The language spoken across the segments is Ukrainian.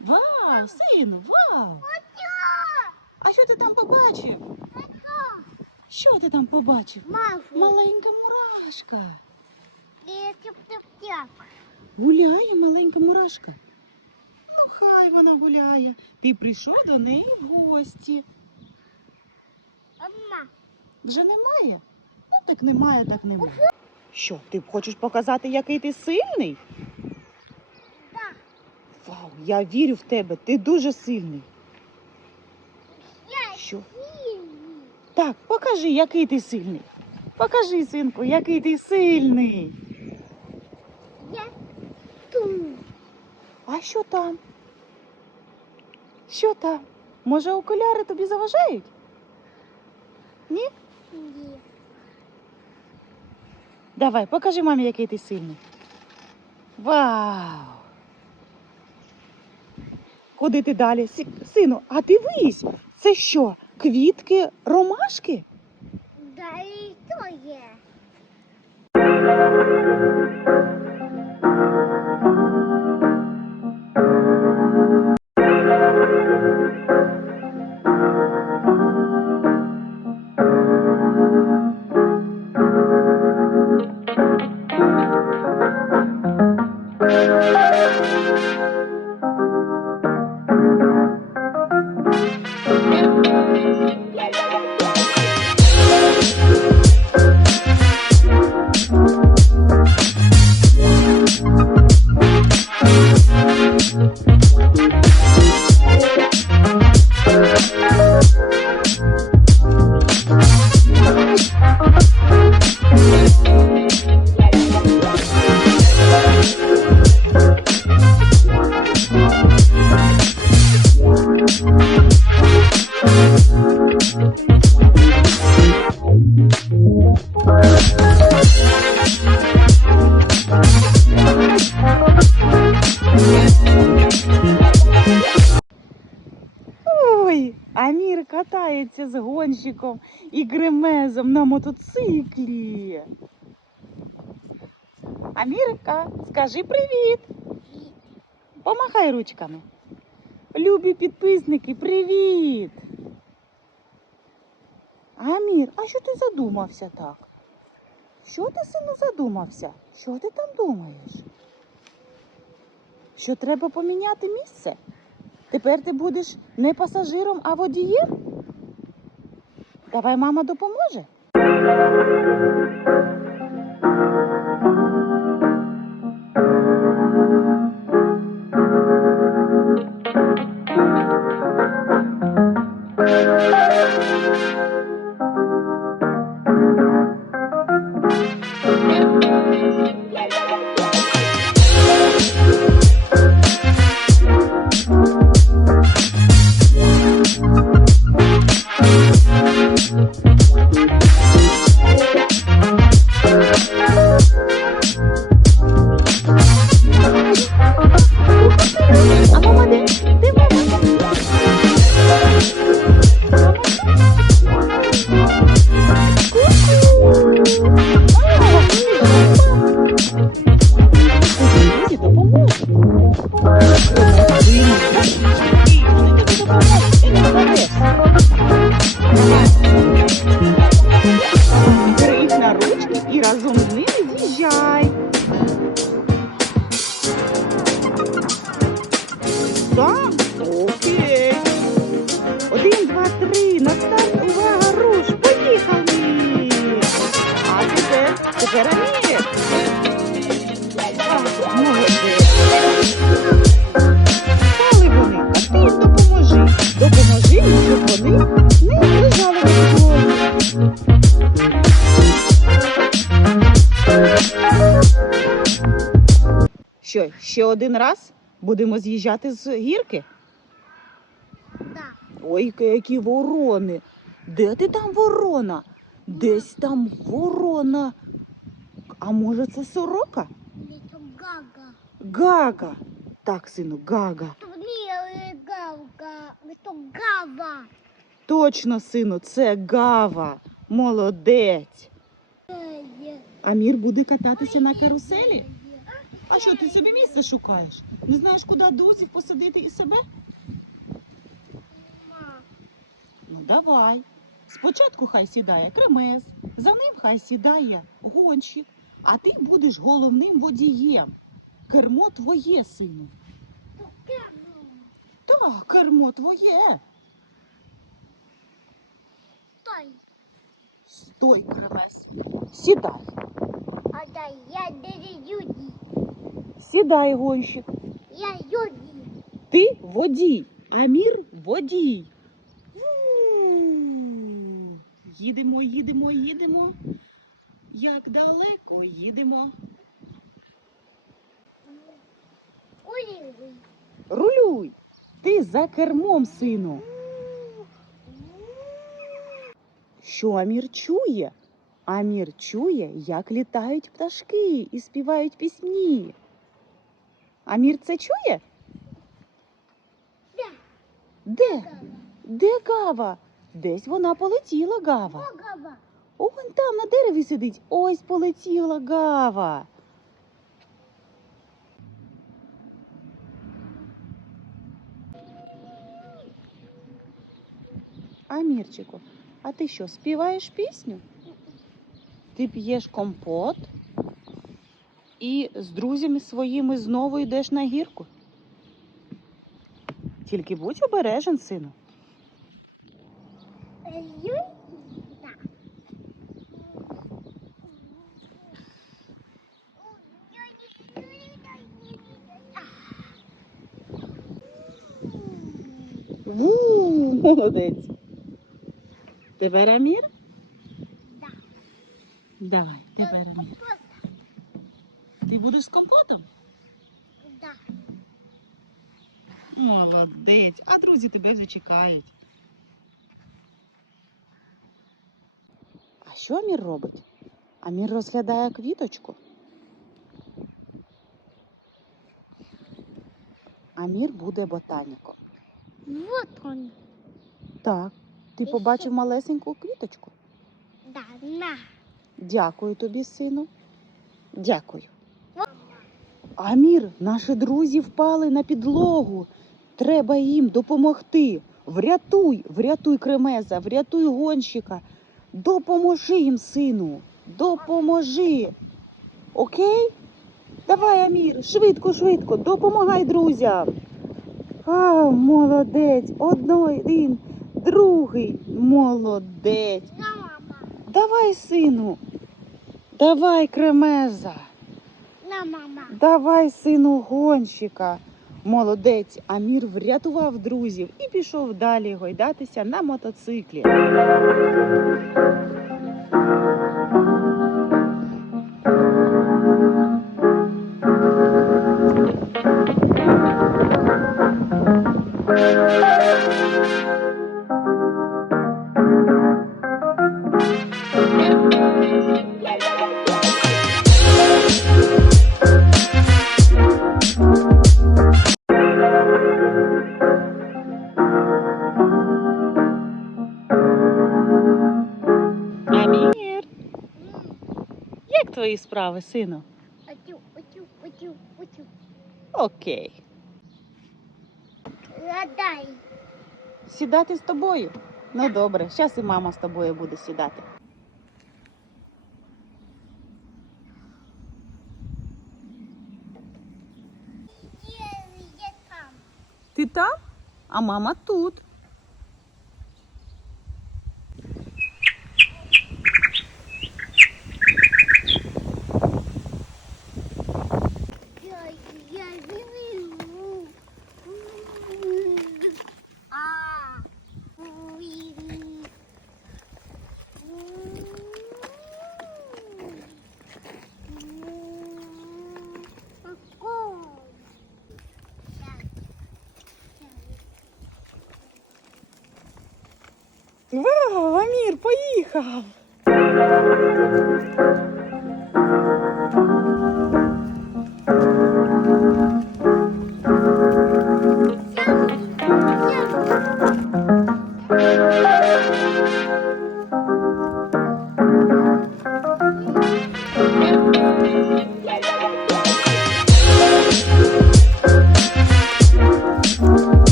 Вау, сину, вау! А що ти там побачив? Що ти там побачив? Маленька мурашка. Гуляє маленька мурашка. Ну, хай вона гуляє. Ти прийшов до неї в гості. Вже немає? Ну так немає, так немає. Що, ти хочеш показати, який ти сильний? Вау, я вірю в тебе, ти дуже сильний. Що? Так, покажи, який ти сильний. Покажи, синку, який ти сильний. А що там? Що там? Може, окуляри тобі заважають? Ні? Ні. Давай, покажи мамі, який ти сильний. Вау! Куди ти далі? Сину, а дивись, це що? Квітки ромашки? Да і то є. Катається з гонщиком і гремезом на мотоциклі. Амірка, скажи привіт. Помахай ручками. Любі підписники, привіт. Амір, а що ти задумався так? Що ти сину задумався? Що ти там думаєш? Що треба поміняти місце? Тепер ти будеш не пасажиром, а водієм? Давай мама допоможе. А Що, ще один раз будемо з'їжджати з гірки? Да. Ой, які ворони. Де ти там ворона? Десь там ворона. А може це сорока? Это гага. Гага. Так, сину, гага. Это не гага. Это гава. Точно, сину, це гава. Молодець. Амір буде кататися на каруселі? А що, ти собі місце шукаєш? Не знаєш, куди друзів посадити і себе? Ну давай. Спочатку хай сідає кремез, за ним хай сідає гонщик, а ти будеш головним водієм. Кермо твоє, сину. Так, кермо твоє. Стой. Стой, кремез. Сідай. А да, я люди. Сідай, гонщик. Я люди. Ти водій, Амір водій. Їдемо, їдемо, їдемо. Як далеко їдемо. Ой, Рулюй. Ти за кермом, сину. Що Амір чує? Амір чує, як літають пташки і співають пісні. Амір це чує? Да. Де? Де Гава? Десь вона полетіла, Гава. Гага. Он там на дереві сидить. Ось полетіла Гава. Амірчику, а ти що, співаєш пісню? Ти п'єш компот і з друзями своїми знову йдеш на гірку. Тільки будь обережен, сину. Ву, молодець. Тепер Амір? Да. Давай, тепер Амір. Ти будеш з компотом? Да. Молодець. А друзі тебе вже чекають. А що Амір робить? Амір розглядає квіточку. Амір буде ботаніком. Вот он. Так, ти І побачив що? малесеньку квіточку. Да, на. Дякую тобі, сину. Дякую. Амір, наші друзі впали на підлогу. Треба їм допомогти. Врятуй, врятуй кремеза, врятуй гонщика. Допоможи їм, сину. Допоможи. Окей? Давай, Амір, швидко, швидко, допомагай друзям. А, молодець. Один, другий. Молодець. Давай, сину. Давай, кремеза. На, мама. Давай, сину, гонщика. Молодець, Амір врятував друзів і пішов далі гойдатися на мотоциклі. Як твої справи, сину? Отю, отю, отю, отю. Окей. Ладай. Сідати з тобою? Ну добре, зараз і мама з тобою буде сідати. Є, є там. Ти там? А мама тут. Я, я не вижу. А. Ой. Какой? Вау, Амір, поїхав.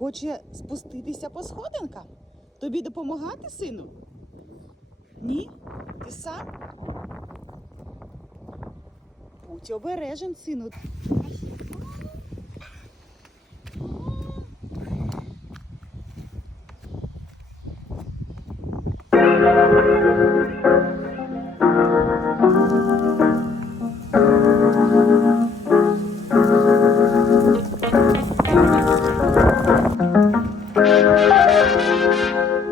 Хоче спуститися по сходинкам. Тобі допомагати, сину? Ні? Ти сам? Будь обережен, сину.